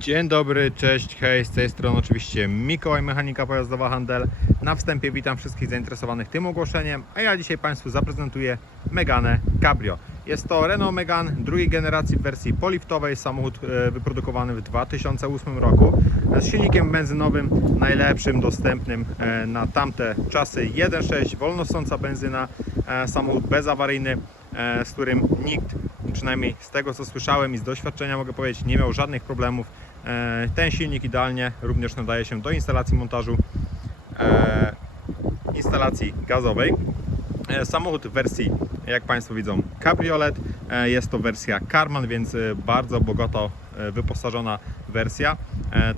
Dzień dobry, cześć, hej, z tej strony oczywiście Mikołaj, Mechanika Pojazdowa Handel. Na wstępie witam wszystkich zainteresowanych tym ogłoszeniem, a ja dzisiaj Państwu zaprezentuję Megane Cabrio. Jest to Renault Megane drugiej generacji w wersji poliftowej, samochód e, wyprodukowany w 2008 roku z silnikiem benzynowym najlepszym dostępnym e, na tamte czasy 1.6, wolnosąca benzyna, e, samochód bezawaryjny, e, z którym nikt, przynajmniej z tego co słyszałem i z doświadczenia mogę powiedzieć, nie miał żadnych problemów. E, Ten silnik idealnie również nadaje się do instalacji montażu e, instalacji gazowej. E, Samochód w wersji, jak Państwo widzą, cabriolet. E, Jest to wersja Karman, więc bardzo bogato wyposażona wersja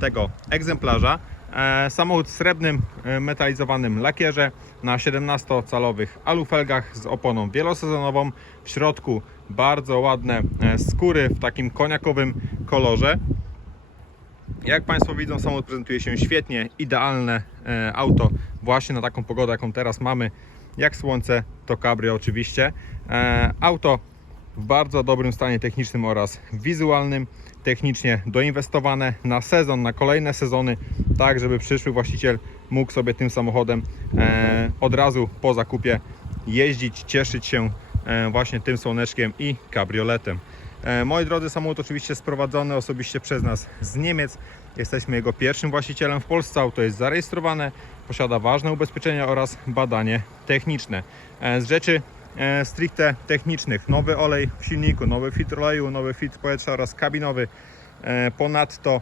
tego egzemplarza. Samochód w srebrnym metalizowanym lakierze na 17-calowych alufelgach z oponą wielosezonową. W środku bardzo ładne skóry w takim koniakowym kolorze. Jak Państwo widzą, samochód prezentuje się świetnie, idealne e, auto właśnie na taką pogodę, jaką teraz mamy. Jak słońce, to cabrio oczywiście. E, auto w bardzo dobrym stanie technicznym oraz wizualnym, technicznie doinwestowane na sezon, na kolejne sezony, tak żeby przyszły właściciel mógł sobie tym samochodem e, od razu po zakupie jeździć, cieszyć się właśnie tym słoneczkiem i kabrioletem. E, Moi drodzy, samochód oczywiście sprowadzony osobiście przez nas z Niemiec. Jesteśmy jego pierwszym właścicielem w Polsce. Auto jest zarejestrowane, posiada ważne ubezpieczenia oraz badanie techniczne. E, Z rzeczy e, stricte technicznych, nowy olej w silniku, nowy filtr oleju, nowy filtr powietrza oraz kabinowy. Ponadto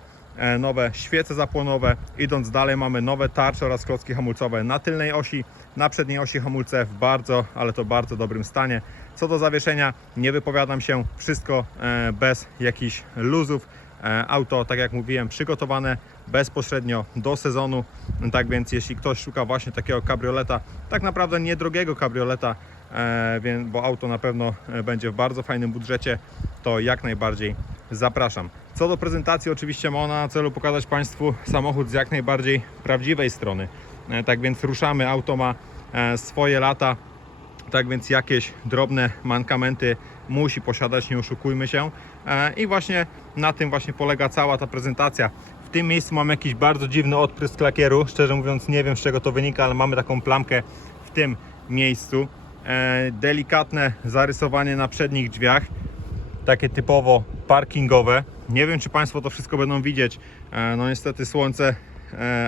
nowe świece zapłonowe. Idąc dalej mamy nowe tarcze oraz klocki hamulcowe na tylnej osi, na przedniej osi hamulce w bardzo, ale to bardzo dobrym stanie. Co do zawieszenia nie wypowiadam się, wszystko e, bez jakichś luzów. E, Auto, tak jak mówiłem, przygotowane bezpośrednio do sezonu. Tak więc jeśli ktoś szuka właśnie takiego kabrioleta, tak naprawdę niedrogiego kabrioleta, e, bo auto na pewno będzie w bardzo fajnym budżecie, to jak najbardziej zapraszam. Co do prezentacji, oczywiście ma ona na celu pokazać Państwu samochód z jak najbardziej prawdziwej strony. Tak więc ruszamy, auto ma swoje lata, tak więc jakieś drobne mankamenty musi posiadać, nie oszukujmy się. E, I właśnie na tym właśnie polega cała ta prezentacja. W tym miejscu mam jakiś bardzo dziwny odprysk lakieru. Szczerze mówiąc nie wiem z czego to wynika, ale mamy taką plamkę w tym miejscu. E, Delikatne zarysowanie na przednich drzwiach takie typowo parkingowe. Nie wiem, czy Państwo to wszystko będą widzieć. E, No niestety słońce,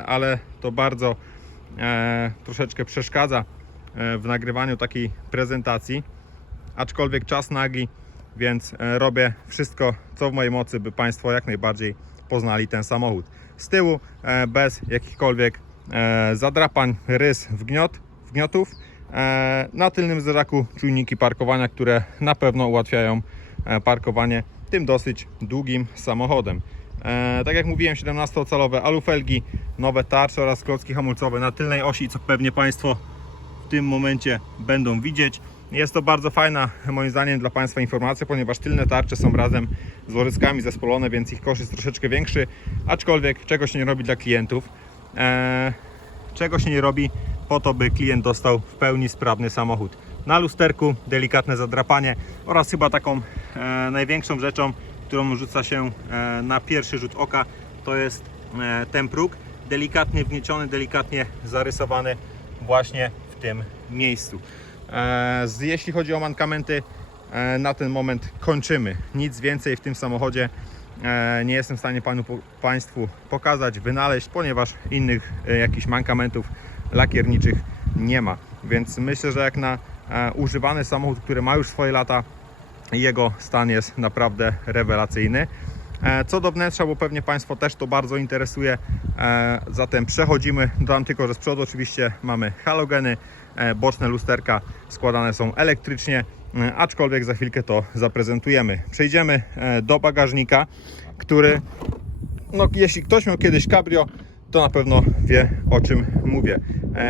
ale to bardzo troszeczkę przeszkadza w nagrywaniu takiej prezentacji. Aczkolwiek czas nagi, więc e, robię wszystko, co w mojej mocy, by Państwo jak najbardziej poznali ten samochód. Z tyłu e, bez jakichkolwiek e, zadrapań, rys, wgniot, wgniotów. E, Na tylnym zderzaku czujniki parkowania, które na pewno ułatwiają e, parkowanie tym dosyć długim samochodem. E, tak jak mówiłem, 17-calowe alufelgi, nowe tarcze oraz klocki hamulcowe na tylnej osi, co pewnie Państwo tym momencie będą widzieć. Jest to bardzo fajna, moim zdaniem, dla Państwa informacja, ponieważ tylne tarcze są razem z łożyskami zespolone, więc ich koszt jest troszeczkę większy, aczkolwiek czego się nie robi dla klientów. E, czego się nie robi po to, by klient dostał w pełni sprawny samochód. Na lusterku delikatne zadrapanie oraz chyba taką e, największą rzeczą, którą rzuca się e, na pierwszy rzut oka, to jest e, ten próg, delikatnie wgnieciony, delikatnie zarysowany właśnie tym miejscu. E, jeśli chodzi o mankamenty, e, na ten moment kończymy. Nic więcej w tym samochodzie e, nie jestem w stanie panu, Państwu pokazać, wynaleźć, ponieważ innych jakichś mankamentów lakierniczych nie ma. Więc myślę, że jak na używany samochód, który ma już swoje lata, jego stan jest naprawdę rewelacyjny. E, Co do wnętrza, bo pewnie Państwo też to bardzo interesuje, e, zatem przechodzimy, dodam tylko, że z przodu oczywiście mamy halogeny, e, boczne lusterka składane są elektrycznie, aczkolwiek za chwilkę to zaprezentujemy. Przejdziemy do bagażnika, który, no jeśli ktoś miał kiedyś cabrio, to na pewno wie o czym mówię.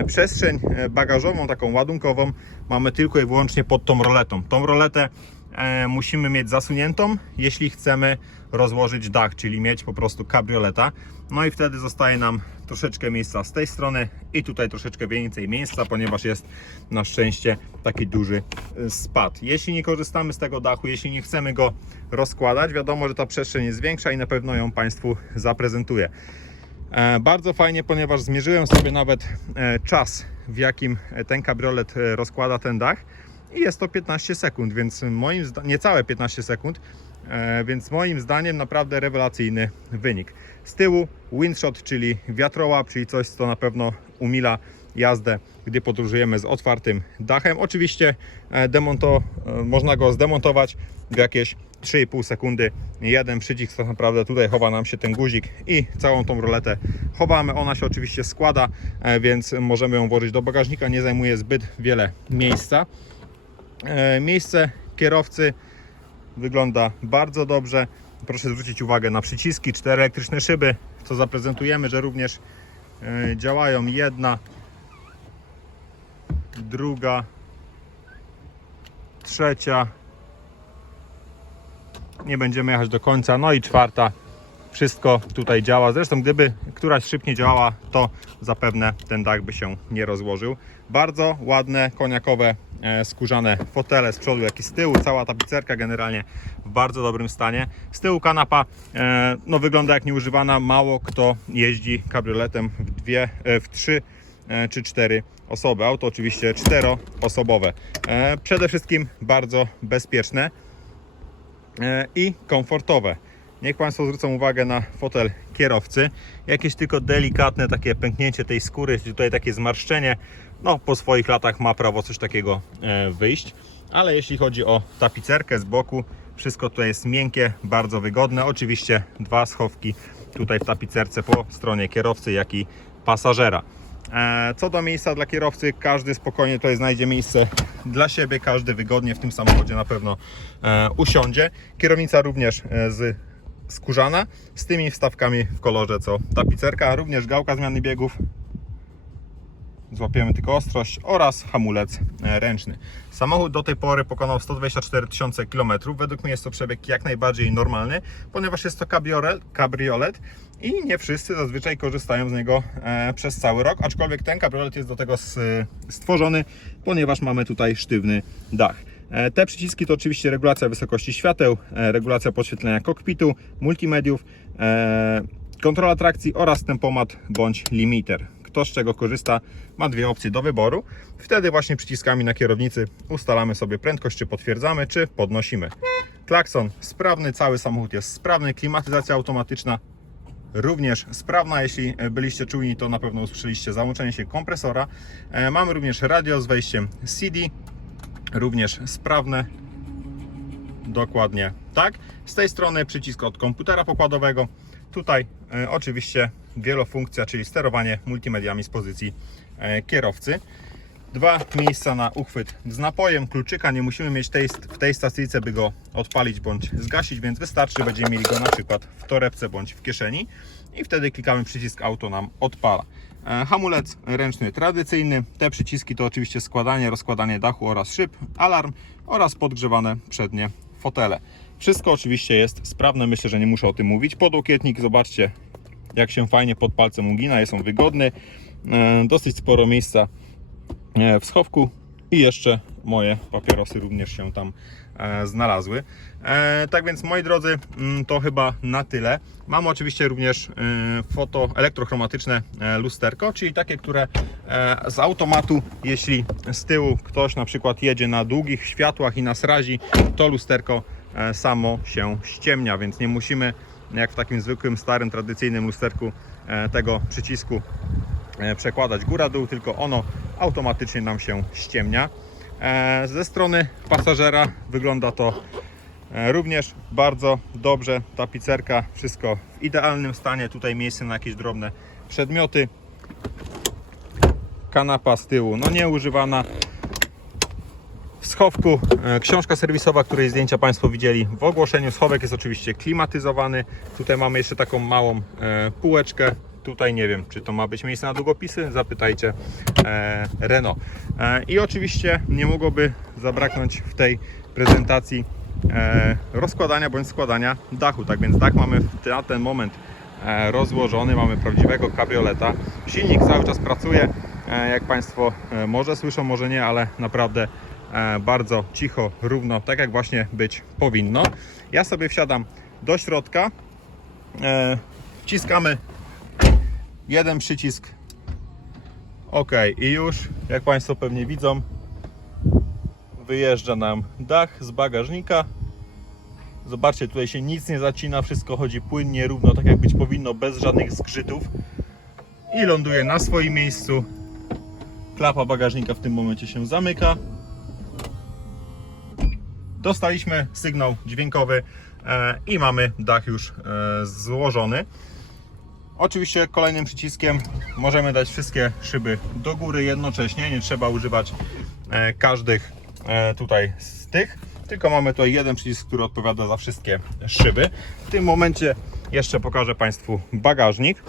Przestrzeń bagażową, taką ładunkową, mamy tylko i wyłącznie pod tą roletą. Tą roletę musimy mieć zasuniętą, jeśli chcemy rozłożyć dach, czyli mieć po prostu kabrioleta. No i wtedy zostaje nam troszeczkę miejsca z tej strony i tutaj troszeczkę więcej miejsca, ponieważ jest na szczęście taki duży y, spad. Jeśli nie korzystamy z tego dachu, jeśli nie chcemy go rozkładać, wiadomo, że ta przestrzeń jest większa i na pewno ją Państwu zaprezentuję. E, Bardzo fajnie, ponieważ zmierzyłem sobie nawet e, czas, w jakim ten kabriolet e, rozkłada ten dach i jest to 15 sekund, więc moim zdaniem, niecałe 15 sekund, e, więc moim zdaniem naprawdę rewelacyjny wynik. Z tyłu windshot, czyli wiatrołap, czyli coś, co na pewno umila jazdę, gdy podróżujemy z otwartym dachem. Oczywiście e, demonto, e, można go zdemontować w jakieś 3,5 sekundy. Jeden przycisk tak naprawdę tutaj chowa nam się ten guzik i całą tą roletę chowamy. Ona się oczywiście składa, e, więc możemy ją włożyć do bagażnika. Nie zajmuje zbyt wiele miejsca. E, Miejsce kierowcy wygląda bardzo dobrze. Proszę zwrócić uwagę na przyciski, cztery elektryczne szyby, co zaprezentujemy, że również e, działają. Jedna, druga, trzecia. Nie będziemy jechać do końca. No i czwarta. Wszystko tutaj działa. Zresztą, gdyby któraś szybciej działała, to zapewne ten dach by się nie rozłożył. Bardzo ładne, koniakowe, skórzane fotele z przodu, jak i z tyłu. Cała tapicerka generalnie w bardzo dobrym stanie. Z tyłu kanapa e, no, wygląda jak nieużywana. Mało kto jeździ kabrioletem w dwie, e, w trzy e, czy cztery osoby. Auto oczywiście czteroosobowe. E, Przede wszystkim bardzo bezpieczne e, i komfortowe. Niech Państwo zwrócą uwagę na fotel kierowcy. Jakieś tylko delikatne takie pęknięcie tej skóry, tutaj takie zmarszczenie. No, po swoich latach ma prawo coś takiego e, wyjść. Ale jeśli chodzi o tapicerkę z boku, wszystko tutaj jest miękkie, bardzo wygodne. Oczywiście dwa schowki tutaj w tapicerce po stronie kierowcy, jak i pasażera. E, Co do miejsca dla kierowcy, każdy spokojnie tutaj znajdzie miejsce dla siebie, każdy wygodnie w tym samochodzie na pewno e, usiądzie. Kierownica również z skórzana, z tymi wstawkami w kolorze co tapicerka, również gałka zmiany biegów. Złapiemy tylko ostrość oraz hamulec e, ręczny. Samochód do tej pory pokonał 124 tysiące km. Według mnie jest to przebieg jak najbardziej normalny, ponieważ jest to kabriolet, i nie wszyscy zazwyczaj korzystają z niego e, przez cały rok, aczkolwiek ten kabriolet jest do tego stworzony, ponieważ mamy tutaj sztywny dach. E, Te przyciski to oczywiście regulacja wysokości świateł, e, regulacja podświetlenia kokpitu, multimediów, e, kontrola trakcji oraz tempomat bądź limiter. Kto z czego korzysta, ma dwie opcje do wyboru. Wtedy właśnie przyciskami na kierownicy ustalamy sobie prędkość, czy potwierdzamy, czy podnosimy. Klakson sprawny, cały samochód jest sprawny, klimatyzacja automatyczna również sprawna. Jeśli byliście czujni, to na pewno usłyszeliście załączenie się kompresora. Mamy również radio z wejściem CD, również sprawne. Dokładnie tak. Z tej strony przycisk od komputera pokładowego. Tutaj e, oczywiście wielofunkcja, czyli sterowanie multimediami z pozycji e, kierowcy. Dwa miejsca na uchwyt z napojem, kluczyka. Nie musimy mieć tej, w tej stacyjce, by go odpalić bądź zgasić, więc wystarczy, że będziemy mieli go na przykład w torebce bądź w kieszeni i wtedy klikamy przycisk auto nam odpala. E, Hamulec ręczny tradycyjny. Te przyciski to oczywiście składanie, rozkładanie dachu oraz szyb, alarm oraz podgrzewane przednie fotele. Wszystko oczywiście jest sprawne, myślę, że nie muszę o tym mówić. Podłokietnik, zobaczcie jak się fajnie pod palcem ugina, jest on wygodny. E, Dosyć sporo miejsca w schowku i jeszcze moje papierosy również się tam e, znalazły. E, tak więc moi drodzy, mm, to chyba na tyle. Mamy oczywiście również e, foto elektrochromatyczne e, lusterko, czyli takie, które e, z automatu, jeśli z tyłu ktoś na przykład jedzie na długich światłach i nas razi, to lusterko e, samo się ściemnia, więc nie musimy jak w takim zwykłym, starym, tradycyjnym lusterku e, tego przycisku e, przekładać góra-dół, tylko ono automatycznie nam się ściemnia. E, Ze strony pasażera wygląda to e, również bardzo dobrze. Tapicerka, wszystko w idealnym stanie. Tutaj miejsce na jakieś drobne przedmioty. Kanapa z tyłu, no nieużywana. W schowku e, książka serwisowa, której zdjęcia Państwo widzieli w ogłoszeniu. Schowek jest oczywiście klimatyzowany. Tutaj mamy jeszcze taką małą e, półeczkę. Tutaj nie wiem, czy to ma być miejsce na długopisy. Zapytajcie e, Renault. E, I oczywiście nie mogłoby zabraknąć w tej prezentacji e, rozkładania bądź składania dachu. Tak więc dach mamy na ten moment e, rozłożony, mamy prawdziwego kabrioleta. Silnik cały czas pracuje, e, jak Państwo e, może słyszą, może nie, ale naprawdę e, bardzo cicho, równo, tak jak właśnie być powinno. Ja sobie wsiadam do środka, e, wciskamy jeden przycisk OK i już, jak Państwo pewnie widzą, wyjeżdża nam dach z bagażnika. Zobaczcie, tutaj się nic nie zacina, wszystko chodzi płynnie, równo, tak jak być powinno, bez żadnych zgrzytów. I ląduje na swoim miejscu. Klapa bagażnika w tym momencie się zamyka. Dostaliśmy sygnał dźwiękowy e, i mamy dach już e, złożony. Oczywiście kolejnym przyciskiem możemy dać wszystkie szyby do góry jednocześnie, nie trzeba używać e, każdych e, tutaj z tych, tylko mamy tutaj jeden przycisk, który odpowiada za wszystkie szyby. W tym momencie jeszcze pokażę Państwu bagażnik.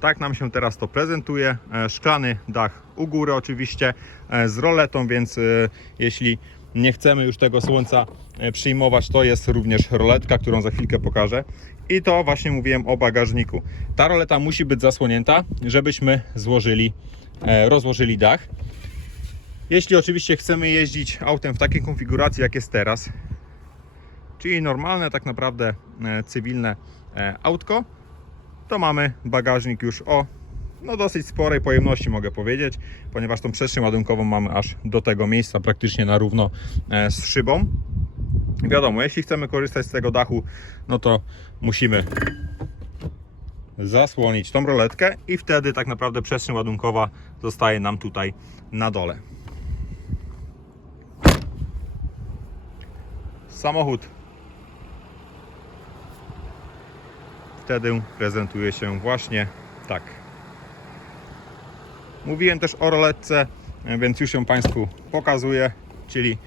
Tak nam się teraz to prezentuje. E, Szklany dach u góry oczywiście z roletą, więc jeśli nie chcemy już tego słońca przyjmować, to jest również roletka, którą za chwilkę pokażę. I to właśnie mówiłem o bagażniku. Ta roleta musi być zasłonięta, żebyśmy złożyli, e, rozłożyli dach. Jeśli oczywiście chcemy jeździć autem w takiej konfiguracji, jak jest teraz, czyli normalne, tak naprawdę e, cywilne e, autko, to mamy bagażnik już o no dosyć sporej pojemności mogę powiedzieć, ponieważ tą przestrzeń ładunkową mamy aż do tego miejsca praktycznie na równo z szybą. Wiadomo, jeśli chcemy korzystać z tego dachu, no to musimy zasłonić tą roletkę i wtedy tak naprawdę przestrzeń ładunkowa zostaje nam tutaj na dole. Samochód wtedy prezentuje się właśnie tak. Mówiłem też o roletce, więc już ją Państwu pokazuję, czyli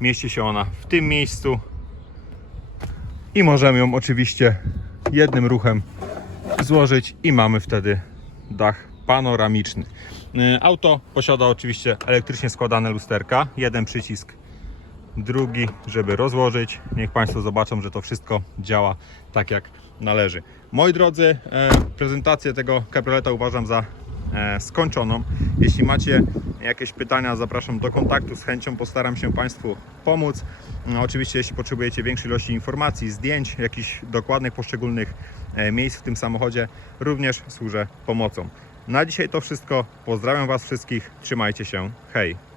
mieści się ona w tym miejscu i możemy ją oczywiście jednym ruchem złożyć i mamy wtedy dach panoramiczny. Y, Auto posiada oczywiście elektrycznie składane lusterka, jeden przycisk drugi, żeby rozłożyć. Niech Państwo zobaczą, że to wszystko działa tak jak należy. Moi drodzy, e, prezentację tego kabrioleta uważam za e, skończoną. Jeśli macie jakieś pytania, zapraszam do kontaktu. Z chęcią postaram się Państwu pomóc. No, oczywiście, jeśli potrzebujecie większej ilości informacji, zdjęć, jakichś dokładnych poszczególnych e, miejsc w tym samochodzie, również służę pomocą. Na dzisiaj to wszystko. Pozdrawiam Was wszystkich. Trzymajcie się. Hej!